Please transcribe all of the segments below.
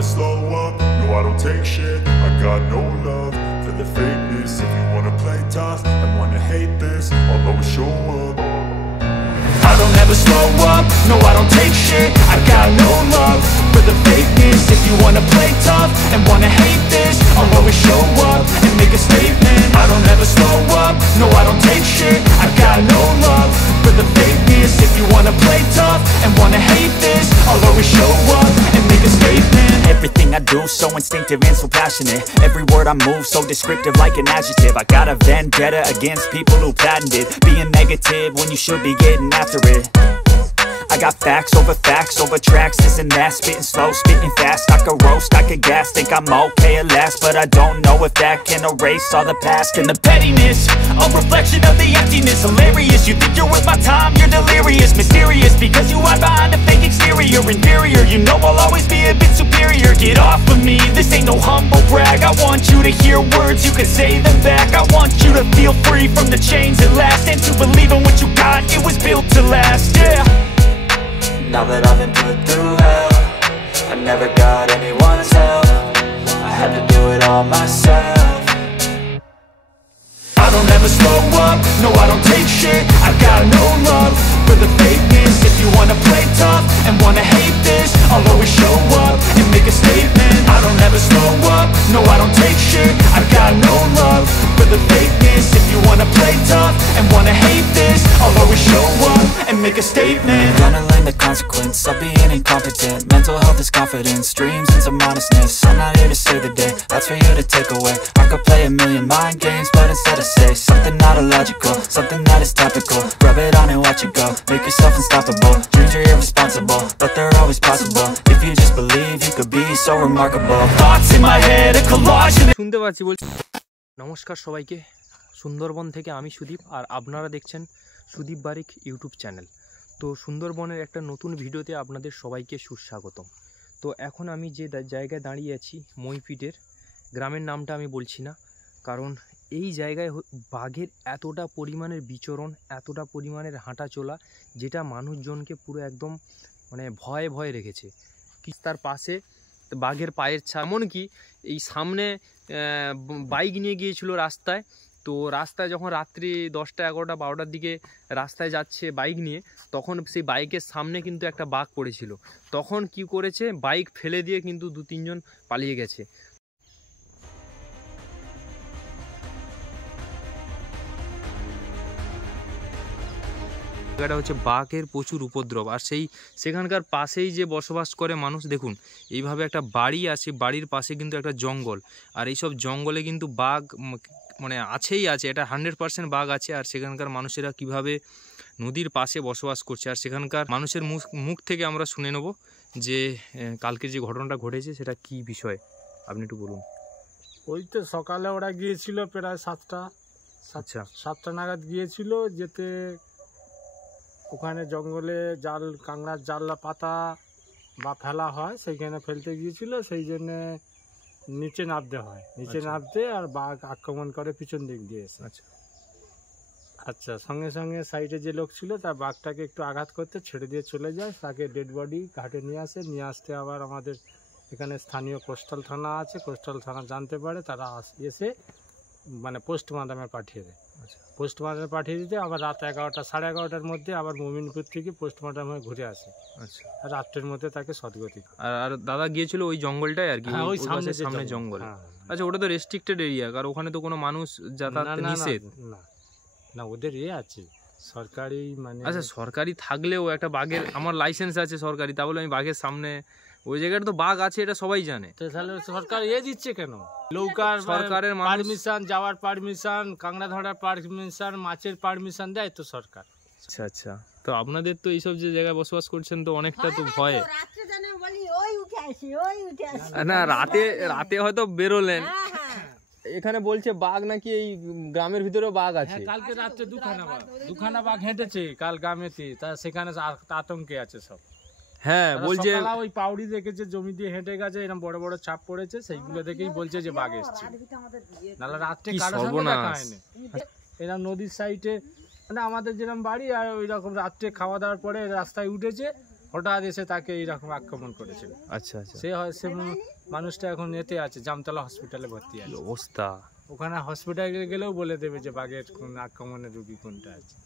never slow up, no I don't take shit. I got no love for the fakeness. If you wanna play tough and wanna hate this, I'll always show up. I don't ever slow up, no I don't take shit. I got no love for the fakeness. If you wanna play tough and wanna hate this, I'll always show up and make a statement. I don't ever slow up, no I don't take shit. I got no love for the fakeness. If you wanna play tough and wanna hate this, I'll always show up and make a statement. Everything I do so instinctive and so passionate. Every word I move so descriptive like an adjective. I got a vendetta against people who patented being negative when you should be getting after it. I got facts over tracks, this and that. Spitting slow, spitting fast. I could roast, I could gas. Think I'm okay at last, but I don't know if that can erase all the past. And the pettiness, a reflection of the emptiness. Hilarious, you think you're worth my time, you're delirious. Mysterious, because you hide behind a fake exterior. Inferior, you know I'll always be a bit superior. Get off of me, this ain't no humble brag. I want you to hear words, you can say them back. I want you to feel free from the chains at last, and to believe in what you got, it was built to last, yeah. Now that I've been put through hell, I never got anyone's help. I had to do it all myself. I don't ever slow up, no I don't take shit. I got no love for the fakeness. If you wanna play tough and wanna hate this, I'll always show up and make a statement. I don't ever slow up, no I don't take shit. I got no love for the fakeness. If you wanna play tough and wanna hate this, I'll always show up and make a statement. Gonna learn the consequence of being incompetent. Mental health is confidence, dreams and some honestness. I'm not here to save the day, that's for you to take away. I could play a million mind games, but instead I say something not illogical, something that is topical. Rub it on and watch it go, make yourself unstoppable. Dreams are irresponsible, but they're always possible. If you just believe, you could be so remarkable. Thoughts in my head, a collage. শুনতে পাচ্ছি বলছি। নমস্কার সবাইকে, সুন্দরবন থেকে আমি সুদীপ, আর আপনারা দেখছেন সুদীপ বারিক YouTube channel. তো সুন্দরবনের একটা নতুন ভিডিওতে আপনাদের সবাইকে সুস্বাগতম। তো এখন আমি যে জায়গায় দাঁড়িয়ে আছি, মইপিটের গ্রামের নামটা আমি বলছি না, কারণ এই জায়গায় বাঘের এতটা পরিমাণের বিচরণ, এতটা পরিমাণের হাঁটা চলা, যেটা মানুষজনকে পুরো একদম মানে ভয়ে ভয়ে রেখেছে। কি তার পাশে বাঘের পায়ের ছাপ, এমনকি এই সামনে বাইক নিয়ে গিয়েছিল রাস্তায়। তো রাস্তায় যখন রাত্রি 10টা 11টা 12টার দিকে রাস্তায় যাচ্ছে বাইক নিয়ে, তখন সেই বাইকের সামনে কিন্তু একটা বাঘ পড়েছিল। তখন কি করেছে, বাইক ফেলে দিয়ে কিন্তু 2-3 জন পালিয়ে গেছে। জায়গাটা হচ্ছে বাঘের প্রচুর উপদ্রব, আর সেখানকার পাশেই যে বসবাস করে মানুষ, দেখুন এইভাবে একটা বাড়ি আছে, বাড়ির পাশে কিন্তু একটা জঙ্গল, আর এইসব জঙ্গলে কিন্তু বাঘ মানে আছেই আছে, এটা 100% বাঘ আছে। আর সেখানকার মানুষেরা কিভাবে নদীর পাশে বসবাস করছে, আর সেখানকার মানুষের মুখ থেকে আমরা শুনে নেব যে কালকের যে ঘটনাটা ঘটেছে সেটা কি বিষয়, আপনি একটু বলুন। ওই তো সকালে ওরা গিয়েছিল প্রায় 7টা নাগাদ গিয়েছিল, যেতে ওখানে জঙ্গলে জাল, কাঁকড়ার জাল পাতা বা ফেলা হয়, সেইখানে ফেলতে গিয়েছিল, সেই জন্যে নিচে নামতে হয়। নিচে নামতে আর বাঘ আক্রমণ করে পিছন দিক দিয়ে এসে। আচ্ছা, সঙ্গে সঙ্গে সাইডে যে লোক ছিল তার বাঘটাকে একটু আঘাত করতে ছেড়ে দিয়ে চলে যায়, তাকে ডেড বডি ঘাটে নিয়ে আসে। নিয়ে আসতে আবার আমাদের এখানে স্থানীয় কোস্টাল থানা আছে, কোস্টাল থানা জানতে পারে, তারা এসে মানে পোস্টমর্টমে পাঠিয়ে দেয়। পোস্টমর্টমে পাঠিয়ে দিতে আবার রাত 11টা 11:30টার মধ্যে আবার মোমিনপুর থেকে পোস্টমর্টম হয়ে ঘুরে আসে। আচ্ছা, রাত্রের মধ্যে তাকে সদ্গতি। আর দাদা গিয়েছিল ওই জঙ্গলটাই আর কি, ওই সামনে জঙ্গল। আচ্ছা, ওটা তো রেস্ট্রিক্টেড এরিয়া, কারণ ওখানে তো কোনো মানুষ যাতায়াত নিষেধ না, ওদের আছে সরকারি, মানে আচ্ছা সরকারি থাকলেও একটা বাঘের, আমার লাইসেন্স আছে সরকারি, তাহলে আমি বাঘের সামনে, ওই জায়গাটা তো বাঘ আছে, এটা সবাই জানে, তাহলে সরকার দিচ্ছে কেন? নৌকার সরকারের পারমিশন, যাওয়ার পারমিশন, কাঁকড়া ধরার পারমিশন, মাছের পারমিশন দেয় তো সরকার। আচ্ছা আচ্ছা, তো আপনাদের তো এইসব যে জায়গায় বসবাস করছেন তো অনেকটা তো ভয় না, রাতে হয়তো বেরোলেন, এখানে বলছে বাঘ নাকি এই গ্রামের ভিতরেও বাঘ আছে। কালকে রাত্রে দুখানা বাঘ হেঁটেছে কাল গ্রামেতে, তা সেখানে আতঙ্কে আছে সব। হ্যাঁ, বলছে ওই পাউড়ি দেখেছে, জমি দিয়ে হেঁটে গেছে, এরকম বড় বড় ছাপ পড়েছে, সেইগুলো দেখেই বলছে যে বাঘ এসছে। নাহলে রাত্রে কারোর সঙ্গে দেখা হয়নি। এরকম নদীর সাইডে, মানে আমাদের যেরকম বাড়ি, আর ওই রকম রাত্রে খাওয়া দাওয়ার পরে রাস্তায় উঠেছে, হঠাৎ এসে তাকে এইরকম আক্রমণ করেছিল। আচ্ছা আচ্ছা, সে মানুষটা এখন এতে আছে, জামতলা হসপিটালে ভর্তি আছে। অবস্থা, ওখানে হসপিটালে গেলেও বলে দেবে যে বাঘের কোন আক্রমণের রোগী কোনটা আছে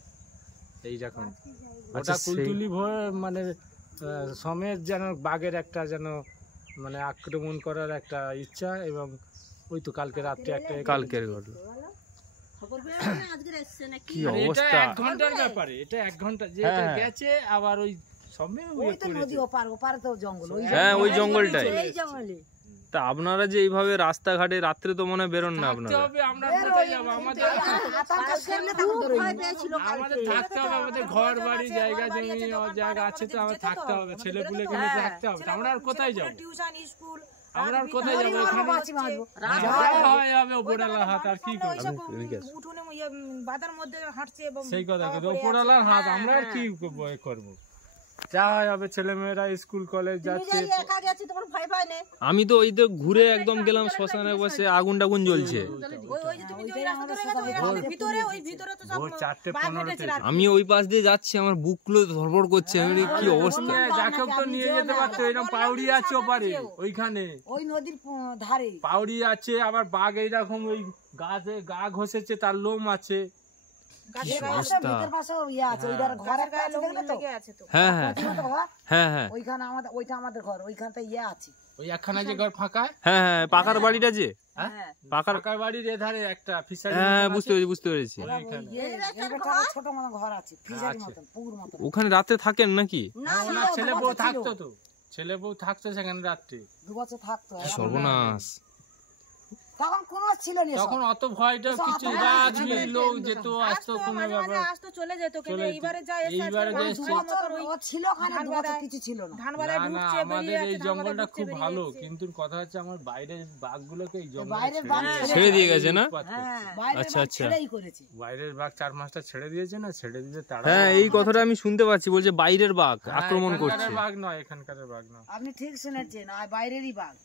এইরকম। ওটা কুলতুলি মানে সমেত যেন বাঘের একটা যেন মানে আক্রমণ করার একটা ইচ্ছা, এবং ওই তো কালকে রাত্রে একটা কালকের ঘটনা, কি অবস্থা। 1 ঘন্টার ব্যাপারে, এটা 1 ঘন্টা যে গেছে, আবার ওই হ্যাঁ ওই জঙ্গলটাই। তা আপনারা যে এইভাবে রাস্তাঘাটে রাত্রে তো মনে হয় বেরোন না আপনারা? আমরা কোথায় যাবো? আমাদের থাকতে হবে, আমাদের ঘর বাড়ি জায়গা জমি জায়গা আছে, তো আমাদের থাকতে হবে, ছেলেপুলেকে নিয়ে থাকতে হবে। আমরা আর কোথায় যাবো? আমরা আর কোথায় যাবো? ওপরওয়ালার হাত, আর কি করবো? সেই কথা, ওপরওয়ালার হাত, আমরা আর কি করবো? যা হয় হবে, ছেলে মেয়েরা স্কুল কলেজ যাচ্ছে। আমি তো ওই তো ঘুরে একদম গেলাম শ্মশানে, বসে আগুন টাগুন জ্বলছে। আমি ওই পাশ দিয়ে যাচ্ছি, আমার বুকগুলো ধড়ফড় করছে, আমি কি অবস্থা। যাকে তো নিয়ে যেতে পারতো, এরকম পাউড়ি আছে ওপারে, ওইখানে ওই নদীর ধারে পাউড়ি আছে, আবার বাঘ এইরকম ওই গাছে গা ঘষেছে, তার লোম আছে। পাকার বাড়িটা যে পাকার বাড়ির এধারে একটা ফিশারি, বুঝতে পেরেছি। ওখানে রাতে থাকেন নাকি? ছেলে বউ থাকতো, তো ছেলে বউ থাকতো সেখানে রাত্রে 2 বছর থাকতো। সর্বনাশ। তখন কোনো ছিল না, তখন অত ভয়টা কিছু, রাজমিল লোক যেত আসতো, কোনো ব্যাপার আসতো চলে যেত, কিন্তু এইবারে যা ছিল ওখানে 2 বছর কিছু ছিল না। না আমাদের এই জঙ্গলটা খুব ভালো, কিন্তু কথা হচ্ছে আমার বাইরের বাঘগুলোকে এই জঙ্গলে ছেড়ে দিয়ে গেছে না? আচ্ছা আচ্ছা, বাইরের বাঘ 4-5টা ছেড়ে দিয়েছে না, ছেড়ে দিলে তারা, হ্যাঁ এই কথাটা আমি শুনতে পাচ্ছি, বলছে বাইরের বাঘ আক্রমণ করছে। বাঘ নয়, এখানকার বাঘ নয়। আপনি ঠিক শুনেছেন, আর বাইরেরই বাঘ।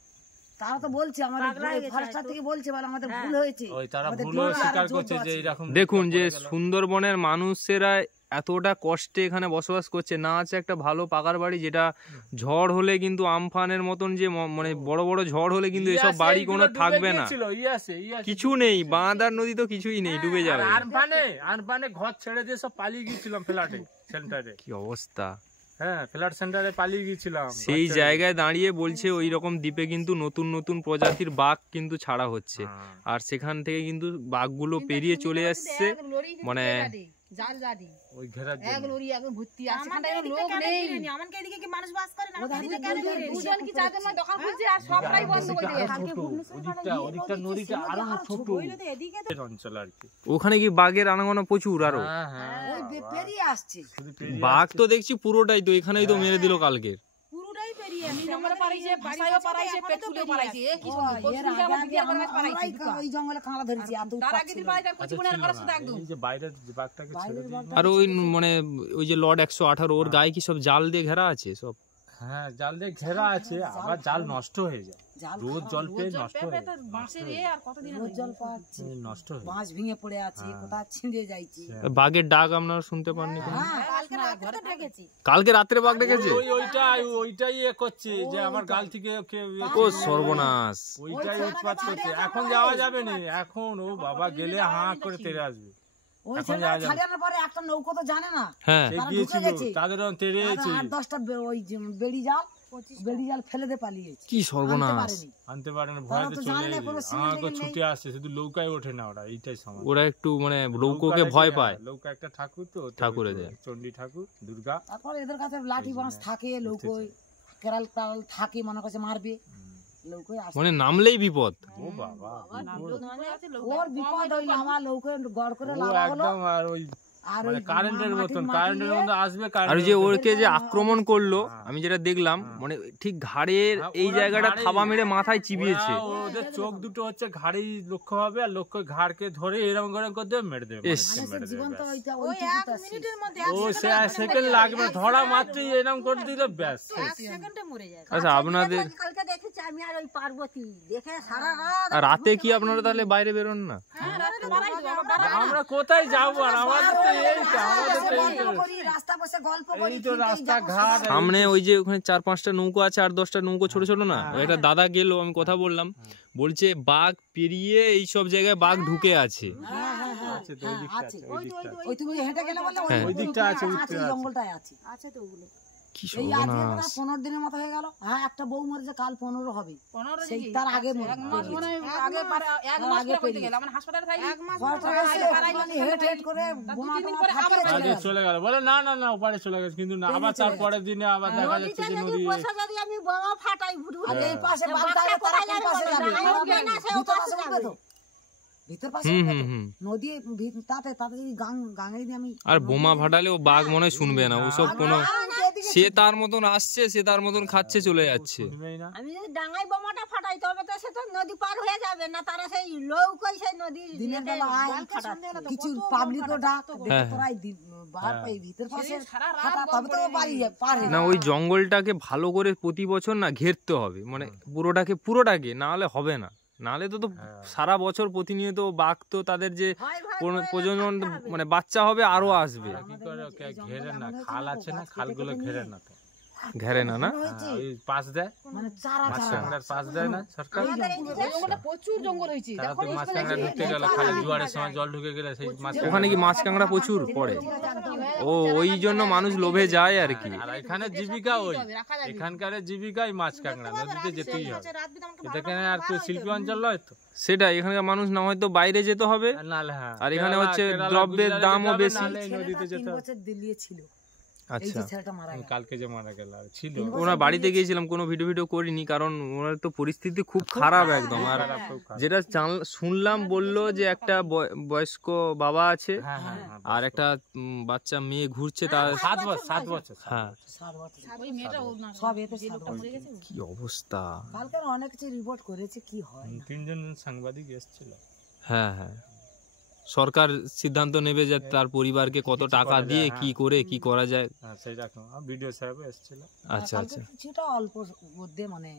তারা তো বলছে আমাদের ফরেস্টার থেকে বলছে, বলে আমাদের ভুল হয়েছে, ওই তারা ভুল স্বীকার করছে যে এরকম। দেখুন যে সুন্দরবনের মানুষেরা এতটা কষ্টে এখানে বসবাস করছে, না আছে একটা ভালো পাকার বাড়ি, যেটা ঝড় হলে কিন্তু আমফানের মতন যে মানে বড় বড় ঝড় হলে কিন্তু এসব বাড়ি কোনো থাকবে না, কিছু নেই, বাঁধ আর নদী তো কিছুই নেই, ডুবে যাবে। আনপানে ঘর ছেড়ে দিয়ে সব পালিয়ে গিয়েছিলাম ফ্ল্যাটে সেন্টারে। কি অবস্থা। হ্যাঁ, ফ্ল্যাট সেন্টারে পালিয়ে গিয়েছিলাম। সেই জায়গায় দাঁড়িয়ে বলছে ওই রকম দ্বীপে কিন্তু নতুন নতুন প্রজাতির বাঘ কিন্তু ছাড়া হচ্ছে, আর সেখান থেকে কিন্তু বাঘগুলো পেরিয়ে চলে আসছে, মানে ওই ঘেরার ওখানে কি বাঘের আনাগোনা প্রচুর আরো? বাঘ তো দেখছি পুরোটাই তো এখানেই তো মেরে দিল কালকে। আর ওই মানে ওই যে লর্ড 118 ওর গায়ে কি সব জাল দিয়ে ঘেরা আছে সব? হ্যাঁ, জাল দিয়ে ঘেরা আছে, আবার জাল নষ্ট হয়ে যায়, রোজ জল পেয়ে নষ্ট হয়ে যায়, নষ্ট হয়ে বাঁশ ভেঙে পড়ে আছে, কোথায় ছিঁড়ে যাইছে। বাঘের ডাক আপনারা শুনতে পাননি? কালকে রাত্রে বাঘ ডেকেছে, ওইটাই করছে যে আমার গাল থেকে ও সর্বনাশ, ওইটাই উৎপাত করছে। এখন যাওয়া যাবে না, এখন ও বাবা গেলে হাঁ করে তেরে আসবে। একটা নৌকো তো জানে না, তাদের তেরে 8-10টা ওই বেড়ি জাল ফেলে দিয়ে পালিয়েছে। কি সর্বনাশ, আনতে পারে না, ভয়তে চলে যায়, আমাকে ছুটে আসছে, শুধু নৌকায় ওঠে না ওরা, এইটাই সমস্যা। ওরা একটু মানে নৌকোকে ভয় পায়। নৌকা একটা ঠাকুর, তো ঠাকুরে দেয়, চণ্ডী ঠাকুর, দুর্গা। তারপর এদের কাছে লাঠি বাঁশ থাকে, নৌকোয় কেরাল টাল থাকে, মনে করছে মারবে, মানে নামলেই বিপদ। ও বাবা, ওর বিপদ ওই নামা নৌকোয় গড় করে লাগা হলো, আর ওই কারেন্টের মতন আসবে। আর যে ওকে যে আক্রমণ করলো, আমি যেটা দেখলাম, মানে ঠিক ঘাড়ের এই জায়গাটা থাবা মেরে মাথায় চিবিয়েছে। ওদের চোখ দুটো হচ্ছে ঘাড়েই লক্ষ্য হবে, আর লক্ষ্য ঘাড়কে ধরে এরকম করে দিয়ে মেরে দেবে। ও সেকেন্ড লাগবে, ধরা মাত্রই এরকম করে দিলে ব্যাস। আচ্ছা, আপনাদের রাতে কি আপনারা তাহলে বাইরে বেরোন না? আমরা কোথায় যাবো, আর আমাদের রাস্তা বসে গল্প করি, এই তো রাস্তাঘাট, সামনে ওই যে ওখানে 4-5টা নৌকো আছে, 8-10টা নৌকো ছোট ছোট না, একটা দাদা গেল, আমি কথা বললাম, বলছে বাঘ পেরিয়ে এই সব জায়গায় বাঘ ঢুকে আছে। আছে তো, ওই দিকটা আছে, ওই দিকটা আছে। ওই তুমি হেঁটে গেলে বলে ওই দিকটা আছে, আছে, জঙ্গলটায় আছে। আছে তো ওগুলো কি এই আজকে সর্বনাশ। 15 দিনের মতো হয়ে গেল। হ্যাঁ, একটা বউ মরেছে, কাল 15 হবে। 15 সেই দিকে তার আগে মরে এক মাস মনে হয় আগে পারে, এক মাস আগে করে বলতে পেরিয়ে। গেলে আমার হাসপাতালে থাকি এক মাস হেট হেট করে বোমা টোমা ফাটিয়ে চলে আগে গেল। চলে গেল, বলে না না না ওপারে চলে গেছে, কিন্তু না, আবার তারপরের দিনে আবার দেখা যাচ্ছে যে নদী যদি আমি বোমা ফাটাই আর এই পাশে বাচ্চা আছে, তারা কোন পাশে যাবে? ভিতর পাশে উঠবে তো, ভিতর পাশে উঠবে তো। নদী তাতে তাতে যদি গাঙে যদি আমি আর বোমা ফাটালে ও বাঘ মনে হয় শুনবে না, ওসব কোনো, সে তার মতন আসছে, সে তার মতন খাচ্ছে, চলে যাচ্ছে। শুনবেই না। আমি যদি ডাঙায় বোমাটা ফাটাই তবে তো সে তো নদী পার হয়ে যাবে না, তারা সেই লৌকই সেই নদী দিনের বেলা আয় কিছু পাবলিকও ডাক দেখে তোরাই বার পাই ভিতর পাশে ফাটা, তবে তো বাড়ি পার হয়ে না, ওই জঙ্গলটাকে ভালো করে প্রতি বছর না ঘেরতে হবে, মানে পুরোটাকে, না হলে হবে না। নাহলে তো সারা বছর প্রতিনিয়ত বাঘ তো তাদের যে প্রজনন মানে বাচ্চা হবে আরো আসবে। কি করে ওকে ঘেরে না, খাল আছে না, খালগুলো ঘেরে না তো, ঘেরে না না ওই পাশ দেয়, মানে চারা মাছরাঙার পাশ দেয় না সরকার, প্রচুর জঙ্গল হয়েছে। তারা তো মাছরাঙা ঢুকতে গেল, খালে জোয়ারের সময় জল ঢুকে গেলে সেই মাছ, ওখানে কি মাছ কাঁকড়া প্রচুর পড়ে, ও ওই জন্য মানুষ লোভে যায় আর কি। আর এখানে জীবিকা ওই, এখানকার জীবিকাই মাছ কাঁকড়া, নদীতে যেতেই হবে। এখানে আর কেউ শিল্পী অঞ্চল নয় তো, সেটাই, এখানকার মানুষ না হয়তো বাইরে যেতে হবে, নাহলে হ্যাঁ, আর এখানে হচ্ছে দ্রব্যের দামও বেশি। নদীতে যেতে 3 হবে। বছর দিল্লি ছিল, এই আচ্ছা, যে ছেলেটা মারা গেল। কালকে যে মারা গেল আর ছিল, ওনার বাড়িতে গিয়েছিলাম, কোনো ভিডিও করিনি, কারণ ওনার তো পরিস্থিতি খুব খারাপ একদম। আর যেটা শুনলাম বললো যে একটা বয়স্ক বাবা আছে, আর একটা বাচ্চা মেয়ে ঘুরছে, তার 7 বছর। হ্যাঁ, 7 বছর ওই মেয়েটা সব এতে 7 বছর। কি অবস্থা। কালকে অনেক কিছু রিপোর্ট করেছে, কি হয় না। 3 জন সাংবাদিক এসেছিল। হ্যাঁ হ্যাঁ, সরকার সিদ্ধান্ত নেবে যে তার পরিবারকে কত টাকা দিয়ে কি করা যায়। হ্যাঁ সেইরকম, ভিডিও সাহেব এসেছিল। আচ্ছা কালকে আচ্ছা, কিছুটা অল্প মধ্যে মানে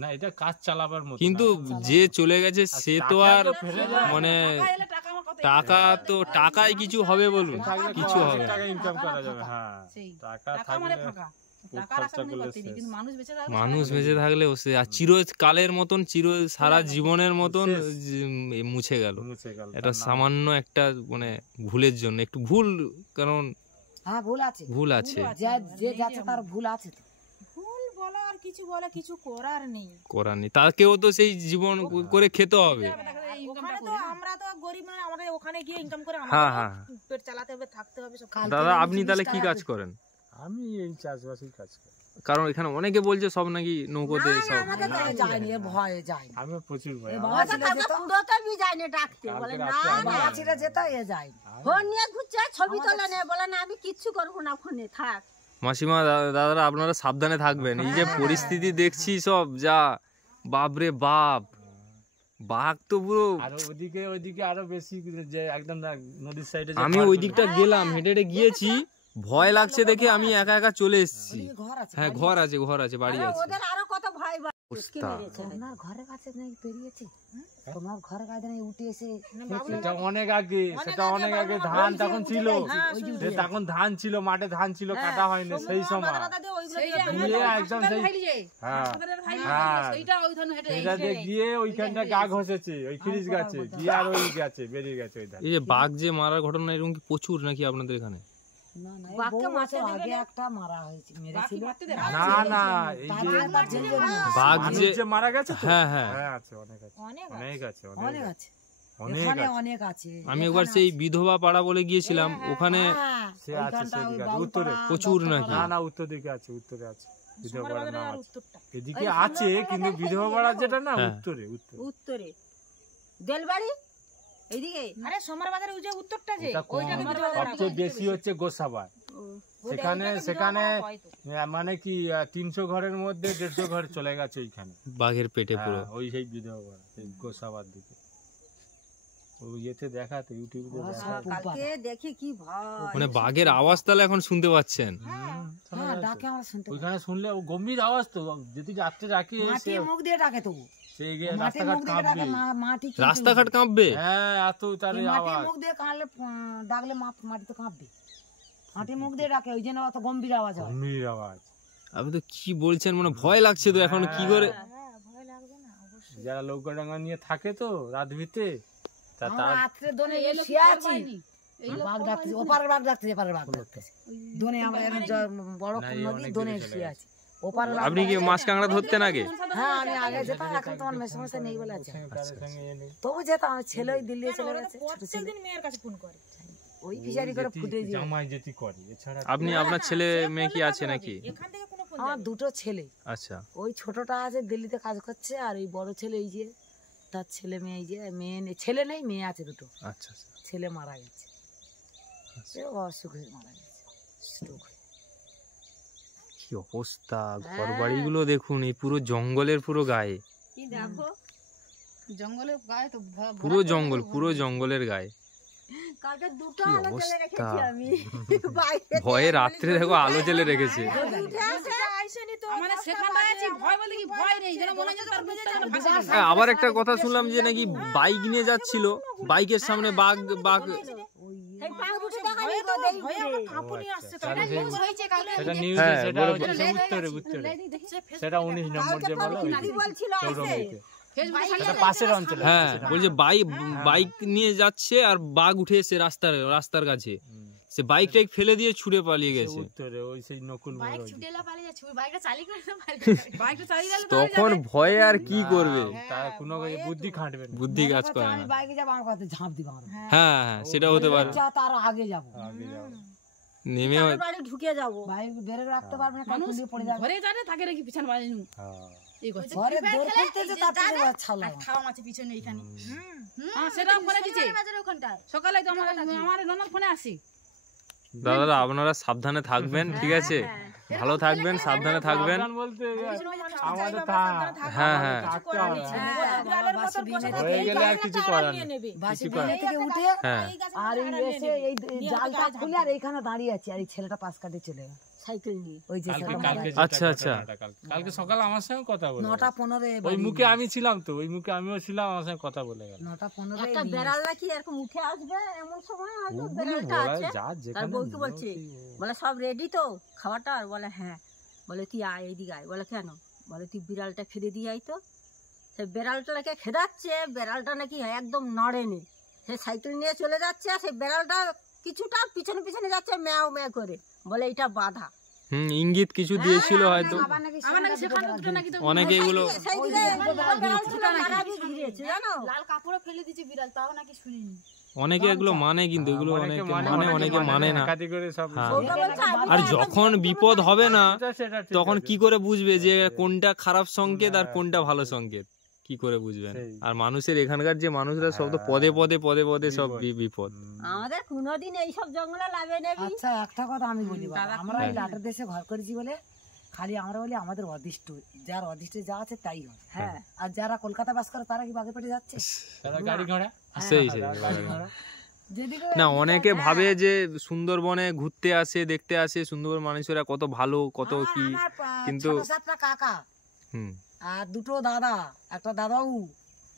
না, এটা কাজ চালাবার মতো, কিন্তু যে চলে গেছে সে তো আর মানে টাকায় কিছু হবে বলুন, কিছু হবে না। টাকা ইনকাম করা যাবে, হ্যাঁ টাকা থাকলে মানুষ বেঁচে থাকলেও সে আর চিরকালের মতন সারা জীবনের মতন মুছে গেল এটা সামান্য একটা মানে ভুলের জন্য। একটু ভুল, কারণ হ্যাঁ ভুল আছে, যে যাচ্ছে তার ভুল আছে তো। ভুল বলা আর কিছু বলে কিছু করার নেই, তাকেও তো সেই জীবন করে খেতে হবে। ওখানে তো আমরা তো গরিব, মানে আমাদের ওখানে গিয়ে ইনকাম করে হ্যাঁ আমাদের পেট চালাতে হবে, থাকতে হবে সব। দাদা আপনি তাহলে কি কাজ করেন? আমি এই চাষবাসই কাজ করি, কারণ এখানে অনেকে বলছে সব নাকি নৌকোতে সব। যায়নি, ভয়ে যায়নি, আমি প্রচুর ভয়, বাবা ছিল যেত, পুরোটা বি যায়নি ডাকতে, বলে না বাবা ছিল যেত, এ যায়নি। ফোন নিয়ে ঘুরছে, ছবি তোলে নেই, বলে না আমি কিচ্ছু করবো না, ফোনে থাক। মাসিমা দাদারা আপনারা সাবধানে থাকবেন, এই যে পরিস্থিতি দেখছি সব যা, বাপরে বাপ, বাঘ তো পুরো। আর ওইদিকে আরো বেশি, যে একদম নদীর সাইডে আমি ওই দিকটা গেলাম, হেঁটে গিয়েছি, ভয় লাগছে দেখে আমি একা একা চলে এসেছি। হ্যাঁ ঘর আছে, বাড়ি আছে। ওদের আরো কত ভয় তোমার ঘরের কাছে নাকি পেরিয়েছে, তোমার ঘরের কাছে নাকি উঠে এসে সেটা অনেক আগে ধান তখন ছিল, তখন ধান ছিল, মাঠে ধান ছিল, কাটা হয়নি সেই সময়, একদম সেইটা দিয়ে গিয়ে ওইখানটা গা ঘষেছে, ওই খিরিস গাছে গিয়ে আর ওই গাছে বেরিয়ে গেছে ওই ধান। এই যে বাঘ যে মারার ঘটনা এরকম কি প্রচুর নাকি আপনাদের এখানে? আগে একটা মারা হয়েছে, মেরেছিল না এই যে বাঘ যে মারা গেছে, হ্যাঁ হ্যাঁ আছে, অনেক আছে। আমি একবার সেই বিধবা পাড়া বলে গিয়েছিলাম, ওখানে প্রচুর নাকি। না উত্তর দিকে আছে, উত্তরে আছে বিধবা পাড়া নাম আছে, এদিকে আছে কিন্তু বিধবা পাড়া যেটা না উত্তরে দেলবাড়ি এইদিকে, আরে সোমার বাজারে ওই যে উত্তরটা, যে সবচেয়ে বেশি হচ্ছে গোসাবা, সেখানে মানে কি 300 ঘরের মধ্যে 150 ঘর চলে গেছে ওইখানে বাঘের পেটে পুরো। ওই সেই বিধবা পাড়া, সেই গোসাবার দিকে। ওই ইয়েতে দেখা তো ইউটিউবে দেখা। কালকে দেখি কি ভয়। মানে বাঘের আওয়াজ তাহলে এখন শুনতে পাচ্ছেন? হ্যাঁ ডাকে আমরা শুনতে পাই। ওইখানে শুনলে ও গম্ভীর আওয়াজ তো, যদি রাত্রে ডাকে মাটি মুখ দিয়ে ডাকে তো, সেই গিয়ে মাটি রাস্তাঘাট মুখ দিয়ে ডাকে, কাঁপবে। মাটি রাস্তাঘাট কাঁপবে? হ্যাঁ এত তার মাটি আওয়াজ। মুখ দিয়ে কাঁপলে ডাকলে মাটি তো কাঁপবে। মাটি মুখ দিয়ে ডাকে, ওই জন্য অত গম্ভীর আওয়াজ হয়। গম্ভীর আওয়াজ। আপনি তো কি বলছেন, মানে ভয় লাগছে তো এখন কি করে। যারা লৌকাডাঙ্গা নিয়ে থাকে তো রাত ভিতে, আমরা রাত্রে দোনে শুয়ে আছি, বাঘ ডাকতেছে, ওপারের বাঘ ডাকতেছে, এপারের বাঘ ডাকতেছে। দোনে আমরা এখন বড় নদী, দোনে শুয়ে আছি। ওপারের বাঘ আপনি কি মাছ কাঁকড়া ধরতেন আগে? হ্যাঁ আমি আগে যেতাম, এখন তোমার মেসমশা নেই বলে আছে। তবু যেতাম, ছেলে ওই দিল্লি চলে গেছে। প্রত্যেকদিন মেয়ের কাছে ফোন করে ওই ফিশারি করে ফুটে দিয়ে। জামাই যেটি করে, এছাড়া আপনি আপনার ছেলে মেয়ে কি আছে নাকি? এখান থেকে কোনো ফোন আমার দুটো ছেলে, আচ্ছা ওই ছোটটা আছে দিল্লিতে কাজ করছে, আর ওই বড় ছেলে এই যে তার ছেলে মেয়ে, এই যে মেয়ে নেই, ছেলে নেই, মেয়ে আছে দুটো। আচ্ছা ছেলে মারা গেছে, সে অসুখ হয়ে মারা গেছে, স্ট্রোক হয়ে। কি অবস্থা, ঘর বাড়িগুলো দেখুন, এই পুরো জঙ্গলের পুরো গায়ে, কি দেখো জঙ্গলে গায়ে তো পুরো জঙ্গল, পুরো জঙ্গলের গায়ে। কালকে দুটো কি আলো জ্বেলে অবস্থা। রেখেছি আমি বাইরে। ভয়ে রাত্রে দেখো আলো জ্বেলে রেখেছে। আইসেনি তো মানে সেখানে আছি, ভয় বলে কি ভয় নেই, যেন মনে হচ্ছে তার বুঝে যাবে। হ্যাঁ, আবার একটা কথা শুনলাম যে নাকি বাইক নিয়ে যাচ্ছিল, বাইকের সামনে বাঘ এই পাঁচ দুটো টাকা নিয়ে তো দেই ভয়ে আমার কাঁপুনি আসছে তো। হয়েছে কালকে সেটা নিউজে, হ্যাঁ, সেটা বলো, হচ্ছে উত্তরে, সেটা 19 নম্বর যে বলা হয়েছে কি বলছিল এসে চৌরঙ্গিতে। ফেসবুকে সেটা পাশের অঞ্চলে। হ্যাঁ বলছে বাইক নিয়ে যাচ্ছে আর বাঘ উঠে এসে রাস্তার কাছে, সে বাইকটা ফেলে দিয়ে ছুটে পালিয়ে গেছে। উত্তরে ওই সেই নকুল মোড় ওই দিকে। বাইকটা চালিয়ে গেলে তখন ভয়ে আর কি করবে, তার কোনো বুদ্ধি খাটবে না। বুদ্ধি কাজ করে আমি না। বাইকে যাবো, আমার কথা ঝাঁপ দিব আমরা। হ্যাঁ হ্যাঁ, সেটা হতে পারে, তার আগে যাবো, আগে যাও। নেমে তার বাড়ি ঢুকে যাব। বাইক বেরে রাখতে পারবে না, কাকুলি পড়ে যাবে। ঘরে যাবে তাকে রেখে পিছন বাড়ি নু হ্যাঁ এই করছে ঘরে দৌড় করতেছে, তারপরে ছালা খাওয়া মাছে পিছনে এইখানে হ্যাঁ সেটা বলে দিছে ওখানটায় সকালে তো আমার ননদ ফোনে আসি দাদা আপনারা সাবধানে থাকবেন, ঠিক আছে, ভালো থাকবেন, সাবধানে থাকবেন। সাবধান বলতে আমাদের হ্যাঁ হ্যাঁ থাকতে হবে। বাসি বিনে হয়ে গেলে আর কিছু করার নেই। বাসি বিনে থেকে উঠে হ্যাঁ, আর এই এসে এই জালটা খুলে আর এইখানে দাঁড়িয়ে আছে, আর এই ছেলেটা পাশ কাটে চলে গেল সাইকেল নিয়ে। ওই যে কালকে ছেলেটা কালকে মারা আচ্ছা, আচ্ছা। কালকে সকালে আমার সঙ্গে কথা বলে 9:15 ওই মুখে আমি ছিলাম তো, ওই মুখে আমিও ছিলাম, আমার সঙ্গে কথা বলে গেল। 9:15 একটা বেড়াল নাকি এরকম উঠে আসবে এমন সময় হয়তো ওগুলো বেড়ালটা বলা আছে। যা তার যেখানে বউকে বলছে, বলে সব রেডি তো খাবারটা? আর বলে হ্যাঁ। বলে তুই আয় এইদিকে আয়। বলে কেন? বলে তুই বিড়ালটা খেদে দিয়ে আয় তো। সে বেড়ালটাকে খেদাচ্ছে, বেড়ালটা নাকি একদম নড়েনি, সে সাইকেল নিয়ে চলে যাচ্ছে, আর সেই বেড়ালটা কিছুটা পিছনে পিছনে যাচ্ছে ম্যাও ম্যাও করে। বলে এটা বাধা। ইঙ্গিত কিছু দিয়েছিল হয়তো, আমার নাকি সেখানে দুটো নাকি তো অনেকে এগুলো সেইদিকে বেড়ালগুলো মারাবি ঘিরেছে জানো। লাল কাপড়ও ফেলে দিয়েছে বিড়াল, তাও নাকি শুনিনি। অনেকে এগুলো মানে, কিন্তু এগুলো অনেকে মানে, অনেকে মানে না। একাধিক করে সব হ্যাঁ। ওটা বলছে আমি আর যখন বিপদ হবে না, সেটা ঠিক তখন আছে। কি করে বুঝবে যে কোনটা খারাপ সংকেত আর কোনটা ভালো সংকেত, কি করে বুঝবেন? সেই। আর মানুষের এখানকার যে মানুষরা সব তো পদে পদে পদে পদে সব বিপদ। আমাদের কোনোদিন এইসব জঙ্গলে লাগে নেবি। আচ্ছা একটা কথা আমি বলি বাবা, আমরা এই লাটের দেশে ঘর করেছি বলে খালি আমরা বলি আমাদের অদৃষ্ট, যার অদৃষ্ট যা আছে তাই হয়। হ্যাঁ, আর যারা কলকাতা বাস করে তারা কি বাগে পেটে যাচ্ছে? তাদের গাড়ি ঘোড়া সেই যেদিকে না, অনেকে ভাবে যে সুন্দরবনে ঘুরতে আসে, দেখতে আসে, সুন্দরবন মানুষেরা কত ভালো, কত কি, কিন্তু 6-7টা কাকা হুম, আর দুটো দাদা, একটা দাদাও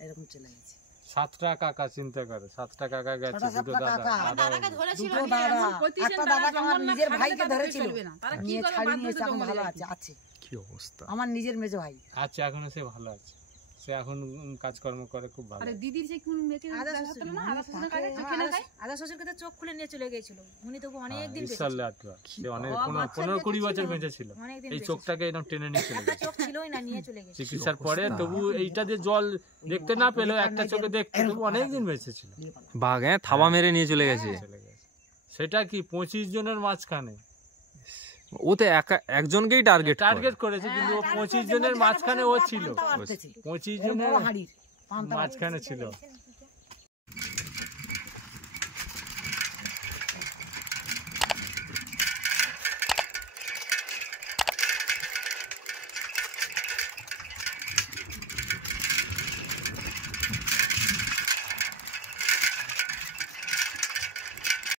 এরকম চলে গেছে। 7টা কাকা, চিন্তা করে 7টা কাকা গেছে, 6-7টা দুটো দাদা কাকা। দাদাকে ধরেছিল দুটো দাদা, একটা দাদাকে আমার নিজের ভাইকে ধরেছিল, তারা কি নিয়ে করে ছাড়িয়ে বাধ্য নিয়েছে, এখন জঙ্গলে ভালো যাচ্ছে? আছে। কি অবস্থা। আমার নিজের মেজো ভাই আচ্ছা, এখনো সে ভালো আছে, সে এখন কাজকর্ম করে, খুব ভালো। আরে দিদির সেই কোন মেয়েকে আদা দেখা শ্বশুর, হতো না, আদা শ্বশুরের কাছে চোখে না খায়। আদা শ্বশুরকে তো চোখ খুলে নিয়ে চলে গেছিল, উনি তো অনেকদিন ঈশ্বর লাটুয়া, সে অনেক 15-20 বছর বেঁচে ছিল, এই চোখটাকে এরকম টেনে নিয়ে চলে গেছে। চোখ ছিলই না, নিয়ে চলে গেছে। চিকিৎসার পরে তবু এইটা যে জল দেখতে না পেলেও একটা চোখে দেখতে, তবু অনেকদিন বেঁচে ছিল। বাঘ থাবা মেরে নিয়ে চলে গেছে। চলে গেছে। সেটা কি 25 জনের মাঝখানে ও তো একজনকেই টার্গেট করেছে, কিন্তু ও 25 জনের মাঝখানে ও ছিল, পান্তা বাড়তেছে, 25 এর বড় জনের হাঁড়ির পান্তা মাঝখানে ছিল।